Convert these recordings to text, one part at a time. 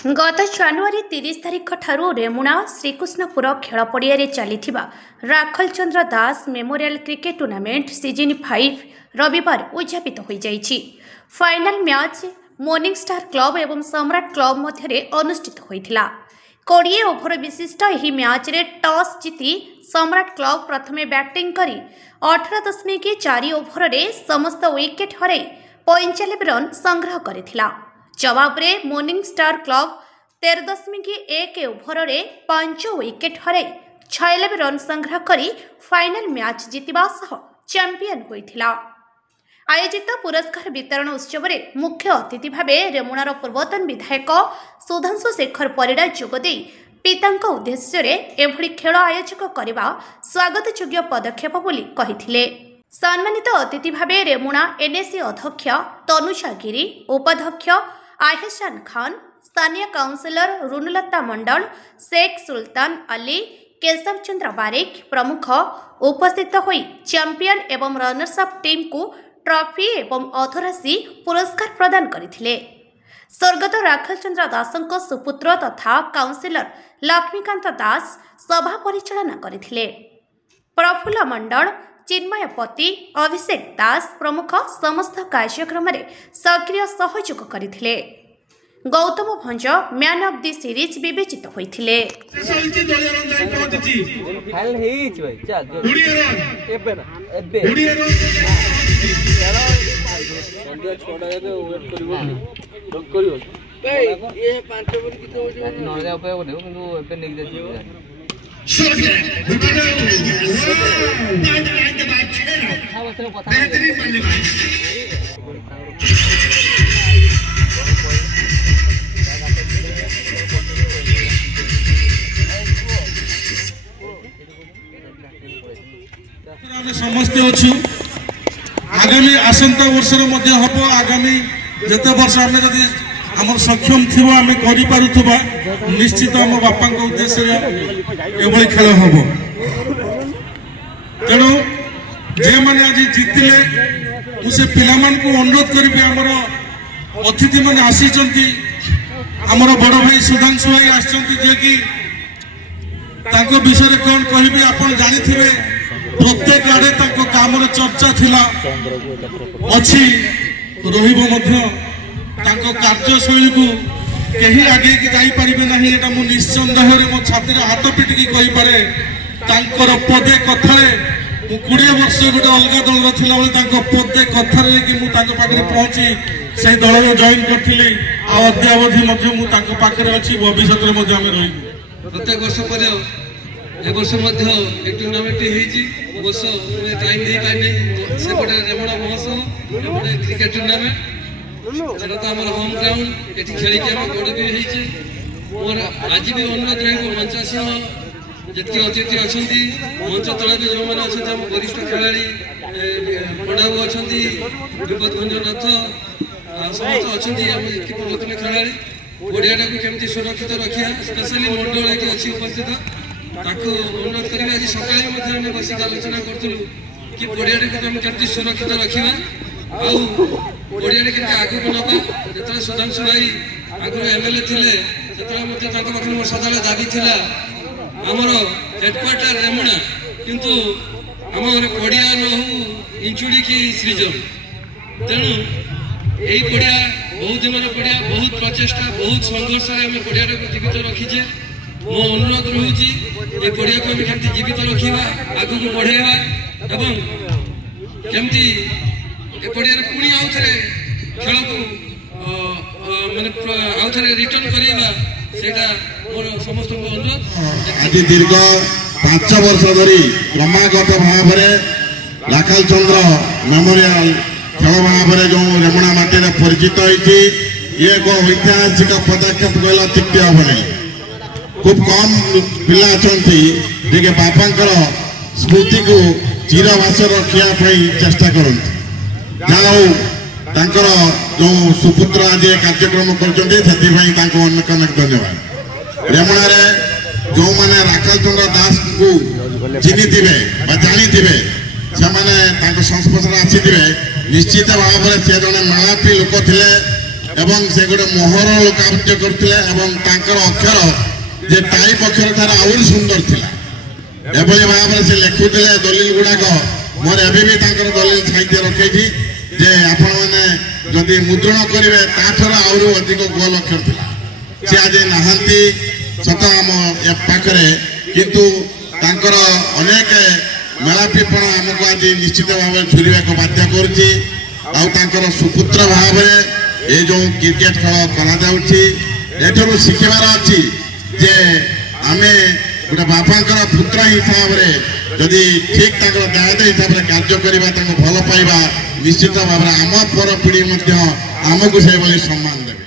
गत जानुआरी 30 तारिख ठारू रेमुणा श्रीकृष्णपुर खेल पड़िया चली Rakhal Chandra Das memorial cricket tournament season 5 रविवार उद्यापित हो जाइछि। Final match Morning Star club एवं सम्राट क्लब मध्य अनुष्ठित होइथिला। 20 ओभर विशिष्ट यह मैच रे टॉस जीति सम्राट क्लब प्रथमे बैटिंग करी 18.4 ओभर रे समस्त विकेट हराई 45 रन संग्रह करिथिला। जवाब रे मॉर्निंग स्टार क्लब 13.1 ओभर रे 5 विकेट हराई 96 रन संग्रह करी फाइनल मैच जीतिबा सह चैंपियन होइथिला। आयोजित पुरस्कार वितरण उत्सव में मुख्य अतिथि भाव रेमुणार पूर्वतन विधायक सुधांशु शेखर परिडा जोगदे पितांक उद्देश्य एभली खेल आयोजक करने स्वागत योग्य पदक्षेप बोली कहिथिले। सम्मानित अतिथि भाव रेमुणा एनएसी अध्यक्ष तनुजा गिरी, उपाध्यक्ष आहेशान खान, स्थानीय काउंसिलर रुनुलता मंडल, शेख सुल्तान अली, केशव चंद्र बारिक प्रमुख उपस्थित होई चैंपियन एवं रनर्स अप टीम को ट्रॉफी एवं अधराशी पुरस्कार प्रदान करथिले। स्वर्गत राखल चंद्र दासंक सुपुत्र तथा काउंसिलर लक्ष्मीकांत दास सभा परिचालना करथिले। प्रफुल्ल मंडल, चिन्मय पति, अभिषेक दास प्रमुख समस्त कार्यक्रम में सक्रिय सहयोग करथिले। Gautam Bhanj man of the series विवेचित होइथिले। समस्ते अच्छु आगामी आसंता वर्ष हम आगामी जिते वर्ष आम जदि आम सक्षम थी आम कर निश्चित आम बापा उद्देश्य एभली खेल हम तेणु जे मैंने आज जीतिले मुझे पिला अनुरोध करी आमर अतिथि मैंने आसी आमर बड़ भाई सुधांशु भाई आसि विषय कौन कह आप जानी प्रत्येक आड़े काम चर्चा थिला अच्छी कार्यशैली को कहीं आगे जापरे ना यहाँ मुझे निस्संदेह मो छाती हाथ पिटिकी कहीपे पदे कथार 20 वर्ष गोटे अलग दल थी पदे कथार मुझे पहुंची से दल जॉइन करी अद्यावधि मुझे अच्छी भविष्य में रही प्रत्येक वर्ष पर ए वर्ष एक टूर्नामेंट वर्ष टाइम दे पारे सेपटे रेमुणा महोत्सव एपटे क्रिकेट टूर्नामेंट जो आम होम ग्राउंड ये खेल बड़ भी मोर आज भी अनुरोध रही मंचासी जी अतिथि अच्छा मंच तले भी जो मैंने अच्छा वरिष्ठ खेलाड़ी पढ़ाऊ अच्छा विपद भंजनाथ समस्त अच्छा पूर्वतन खेलाड़ी ओडिया को केमती सुरक्षित रखा स्पेशली मंडल ये अच्छी उपस्थित अनुरोध करें आज सकाल बस आलोचना करूँ कि पड़िया को केमती सुरक्षित रखा आड़िया के आगे नवा जो सुधांशु भाई आगुरी एमएलए थे पाखे मोर सदा दाबी था आमर हेडक्वार्टर रेमुणा किंतु आम पड़िया न हो इंचुड़ी कि श्रीजम तेणु यही पड़िया बहुत दिन पड़िया बहुत प्रचेषा बहुत संघर्ष आम पड़िया को जीवित रखीचे मो अनुरोध रोचे ये पड़िया को केमती जीवित रखा आग को बढ़ेवा एवं केमती ए पड़िया पुणी आउ थे खेल को माने आउ थे रिटर्न करवा सेटा मोर समस्त अनुरोध। आज दीर्घ 5 वर्ष धरी क्रमागत भाव राखल चंद्र मेमोरियल खेल भाव जो रेमुणा माटी परिचित होती ये एक ऐतिहासिक पदक्षेप कहला तिक्ति हम नहीं। खूब कम पिला अच्छा बापा स्मृति को चिरभाष रखा चेष्टा कर जो सुपुत्र आज कार्यक्रम कर अनेक अनेक धन्यवाद। रेमुणा जो मैंने राखल चंद्र दास को चिनी थे जानी से संस्पर्श आसी निश्चित भाव से जड़े मेलापी लोक थे ଏବଂ ସେ ଗୋଟେ ମୋହର କାର୍ଯ୍ୟ କରୁଥିଲେ ଏବଂ ତାଙ୍କର ଅକ୍ଷର ଯେ ଟାଇପ୍ ଅକ୍ଷର ତାର ଆହୁରି ସୁନ୍ଦର ଥିଲା। ଏଭଳି ଭାବରେ ସେ ଲେଖୁଥିଲେ ଦଲିଲ ଗୁଡ଼ାକ। ମୋର ଏବେ ବି ତାଙ୍କର ଦଲିଲ ସାହିତ୍ୟ ରଖେଇଛି ଯେ ଆପଣମାନେ ଯଦି ମୁଦ୍ରଣ କରିବେ ତାଠାରୁ ଆହୁରି ଅଧିକ ଗୋଲ ଅକ୍ଷର ଥିଲା। ସେ ଆଜି ନାହାନ୍ତି ସତ ଆମ ଏ ପାଖରେ, କିନ୍ତୁ ତାଙ୍କର ଅନେକ ମେଳାପିପଣ ଆମକୁ ଆଜି ନିଶ୍ଚିତ ଭାବରେ ଛୁରିବାକୁ ବାଧ୍ୟ କରୁଛି। ଆଉ ତାଙ୍କର ସୁପୁତ୍ର ଭାବରେ ଏ ଯେଉଁ କ୍ରିକେଟ ଖେଳ କରାଯାଉଛି ଏଠାରୁ ଶିଖିବାର ଅଛି ଯେ ଆମେ ଗୋଟେ ବାପାଙ୍କର ପୁତ୍ର ହିସାବରେ ଯଦି ଠିକ୍ ତାଙ୍କର ଦାୟିତ୍ୱ ହିସାବରେ କାର୍ଯ୍ୟ କରିବା, ତାଙ୍କୁ ଭଲ ପାଇବା, ନିଶ୍ଚିତ ଭାବରେ ଆମ ପର ପିଢ଼ି ମଧ୍ୟ ଆମକୁ ସେଇଭଳି ସମ୍ମାନ ଦେବେ।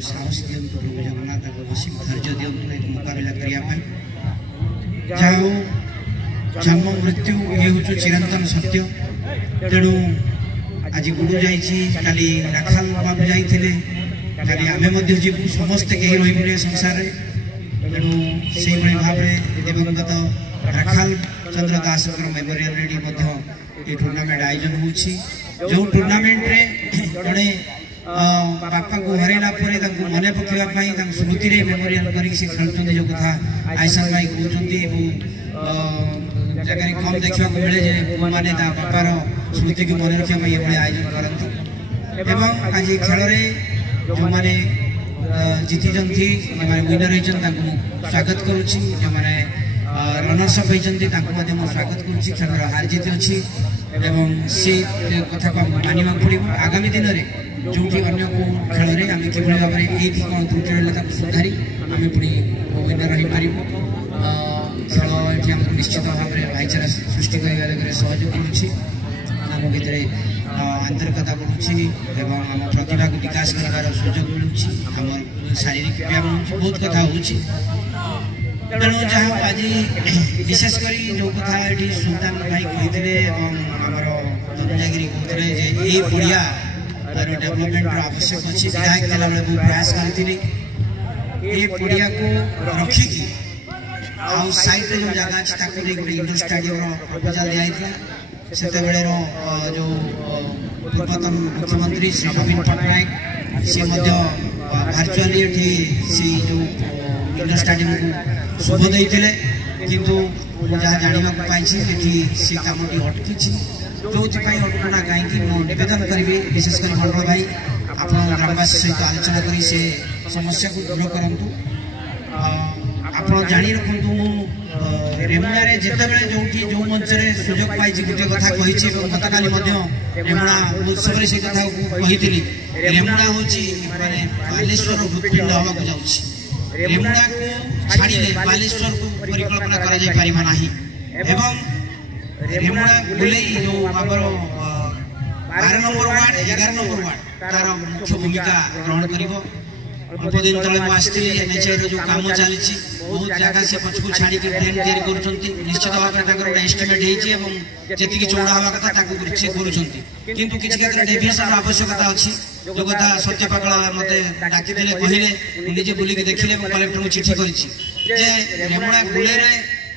साहस दिंतु प्रभु जगन्नाथ बसिक धैर्य दिंतु एक मुकाबला करने जाओ जन्म मृत्यु ये हूँ चिरंतन सत्य। तेणु आज गुरु जाली राखाल बाबू जाते खाली आम जीवु समस्ते कहीं रही संसार। तेणु से भाव में दिवंगत राखाल चंद्र दास मेमोरियल ये टूर्नामेंट आयोजन हो टूर्नामेंट जड़े बापा को हरैला मन पकड़ा स्मृति मेमोरियल कर खेलुं जो कथा आयसन भाई कहते जगह कम देखा मिले मैंने बापार स्मृति को मन रखा ये आयोजन करती। आज खेल जो मैंने जीति विनर होती स्वागत करुच्ची जो मैंने रनर्सअप होती स्वागत करुच्ची खेल हार जीत अच्छी से कथा को मानवा पड़ो आगामी दिन में जो अन्य को खेल में आम कि भाव में ये कौन त्रुटि रहा सुधारी आम पुणी विनर हो पार खेल ये आमको निश्चित भाव में भाईचारा सृष्टि कर सहयोग करुच्ची भर आंतरिकता बढ़ुच्छी आम प्रतिभा को विकास कर सुजोग मिलूँ आम शारीरिक व्यायाम बहुत कथा हो तेणु जहाँ आज विशेषकर जो कथा ये सुल्तान भाई कहते आमर तनुजागिरी कहते ये पड़िया डेवलपमेंट आवश्यक अच्छी विधायक थी बहुत प्रयास करती ये पड़िया को रखिकी आउ साइड रे जो जगह अछि ताकू नै गुटे इंडोर स्टेडियम रो प्रपोजल दिया आइतला सेते बेले रो जो पूर्वतन मुख्यमंत्री श्री नवीन पटनायक से मध्य वर्चुअली एठी से जो इंडोर स्टेडियम को शुभ देइतिले किंतु जहाँ जानिबा को पाइछि एठी से कामटी अटकी छि जोथि अटकना कहीं निवेदन करी विशेष कर मंडल भाई आप ग्रामवासी सहित आलोचना करी से समस्या को दूर करंतु आप जानी रखु रेमुणा जिते बड़े जो मंच में सुजोग पाई गोटे कथा कही गत काली रेमुणा उत्सव से कथा कही रेमुणा हूँ माने बालेश्वर हृदपिंड हवाक जाऊँगी रेमुणा को छाड़े बालेश्वर को परिकल्पना करा एवं रेमुणा बुले जो आमर 12 नंबर वार्ड 11 नंबर वार्ड तार मुख्य भूमिका ग्रहण कर अल्प दिन तले आसती एनएचआई जो काम चली बहुत जगह से पछकू छाड़ी ड्रेन तैयारी कर निश्चित भाव में गोटे एस्टिमेट होती चौड़ा हवा कथा किंतु किसी क्षेत्र डेविएशन आवश्यकता अच्छी जो कथा सत्य पागल मत डाकी कहले निजे बुलिक देखिले कलेक्टर को चिठी कर रेमुणा गुले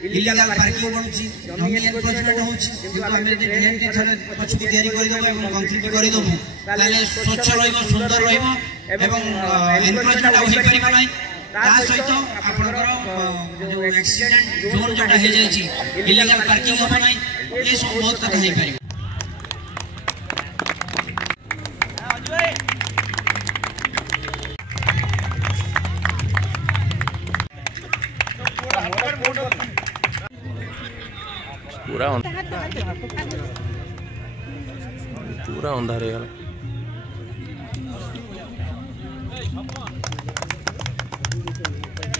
इलीगल पार्किंग बनुची जमी एनक्रोचमेंट होची किंतु आमे जे ड्रेन के थरे पछकू तैयारी कर देबो एवं कंक्रीट कर देबो ताले स्वच्छ रहइबो सुंदर रहइबो एवं एनक्रोचमेंट होई परिबो नै ता सहित आपनकर जो एक्सीडेंट जोन जोटा हे जायछि इलीगल पार्किंग हो नै ये सब बहुत कथा हे परिबो पूरा अंधार है यार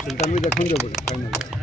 चिंता में देखो